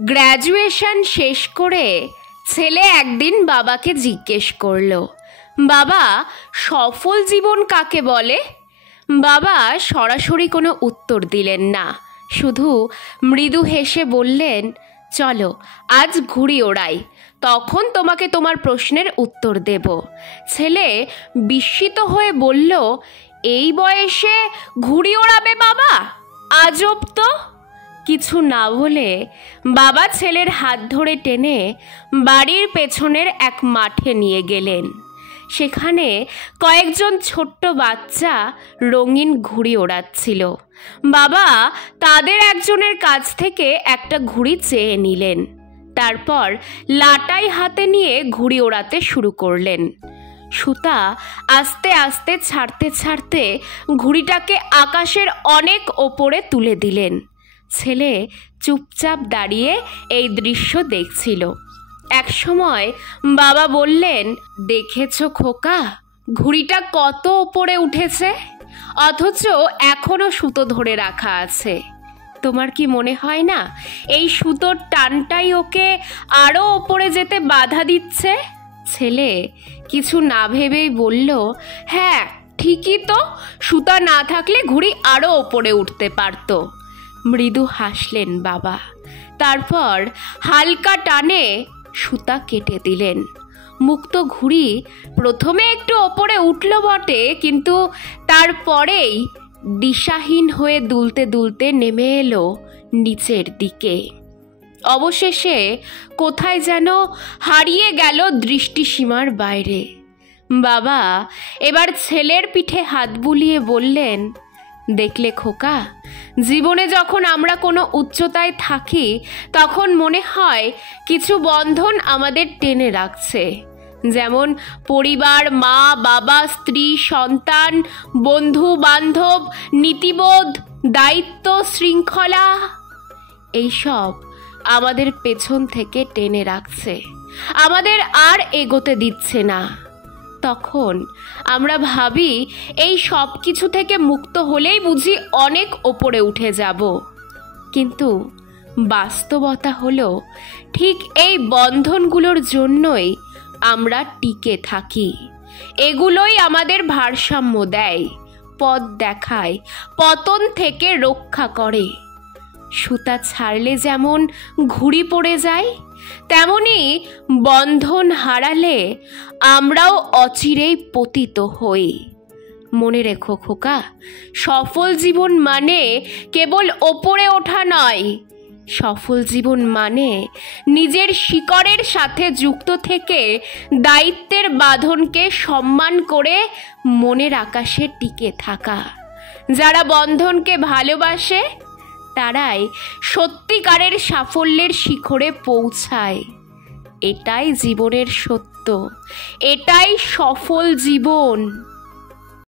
Graduation শেষ করে ছেলে একদিন বাবাকে জিজ্ঞেস করলো, বাবা, সফল জীবন কাকে বলে? বাবা সরাসরি কোনো উত্তর দিলেন না, শুধু মৃদু হেসে বললেন, চলো আজ ঘুড়ি ওড়াই, তখন তোমাকে তোমার প্রশ্নের উত্তর দেব। ছেলে বিস্মিত হয়ে বলল, এই বয়সে ঘুড়ি ওড়াবে বাবা? আজব তো। কিছু না বলে বাবা ছেলের হাত ধরে টেনে বাড়ির পেছনের এক মাঠে নিয়ে গেলেন। সেখানে কয়েকজন ছোট্ট বাচ্চা রঙিন ঘুড়ি ওড়াচ্ছিল। বাবা তাদের একজনের কাছ থেকে একটা ঘুড়ি চেয়ে নিলেন, তারপর লাটাই হাতে নিয়ে ঘুড়ি ওড়াতে শুরু করলেন। সুতা আস্তে আস্তে ছাড়তে ছাড়তে ঘুড়িটাকে আকাশের অনেক ওপরে তুলে দিলেন। ছেলে চুপচাপ দাঁড়িয়ে এই দৃশ্য দেখছিল। একসময় বাবা বললেন, দেখেছো খোকা, ঘুড়িটা কত ওপরে উঠেছে, অথচ এখনো সুতো ধরে রাখা আছে। তোমার কি মনে হয় না এই সুতোর টানটাই ওকে আরও ওপরে যেতে বাধা দিচ্ছে? ছেলে কিছু না ভেবেই বলল, হ্যাঁ ঠিকই তো, সুতা না থাকলে ঘুড়ি আরও ওপরে উঠতে পারত। মৃদু হাসলেন বাবা, তারপর হালকা টানে সুতা কেটে দিলেন। মুক্ত ঘুড়ি প্রথমে একটু ওপরে উঠল বটে, কিন্তু তারপরেই দিশাহীন হয়ে দুলতে দুলতে নেমে এলো নিচের দিকে। অবশেষে কোথায় যেন হারিয়ে গেল দৃষ্টিসীমার বাইরে। বাবা এবার ছেলের পিঠে হাত বুলিয়ে বললেন, দেখলে খোকা, জীবনে যখন আমরা কোনো উচ্চতায় থাকি তখন মনে হয় কিছু বন্ধন আমাদের টেনে রাখছে, যেমন পরিবার, মা বাবা, স্ত্রী, সন্তান, বন্ধু বান্ধব, নীতিবোধ, দায়িত্ব, শৃঙ্খলা। এইসব আমাদের পেছন থেকে টেনে রাখছে, আমাদের আর এগোতে দিচ্ছে না। তখন আমরা ভাবি এই সব কিছু থেকে মুক্ত হলেই বুঝি অনেক ওপরে উঠে যাব, কিন্তু বাস্তবতা হলো ঠিক এই বন্ধনগুলোর জন্যই আমরা টিকে থাকি। এগুলোই আমাদের ভারসাম্য দেয়, পথ দেখায়, পতন থেকে রক্ষা করে। সুতা ছাড়লে যেমন ঘুড়ি পড়ে যায়, তেমনি বন্ধন হারালে আমরাও অচিরেই পতিত হই। মনে রেখো খোকা, সফল জীবন মানে কেবল ওপরে ওঠা নয়, সফল জীবন মানে নিজের শিকড়ের সাথে যুক্ত থেকে দায়িত্বের বাঁধনকে সম্মান করে মনের আকাশে টিকে থাকা। যারা বন্ধনকে ভালোবাসে তারাই সত্যিকারের সাফল্যের শিখরে পৌঁছায়। এটাই জীবনের সত্য, এটাই সফল জীবন।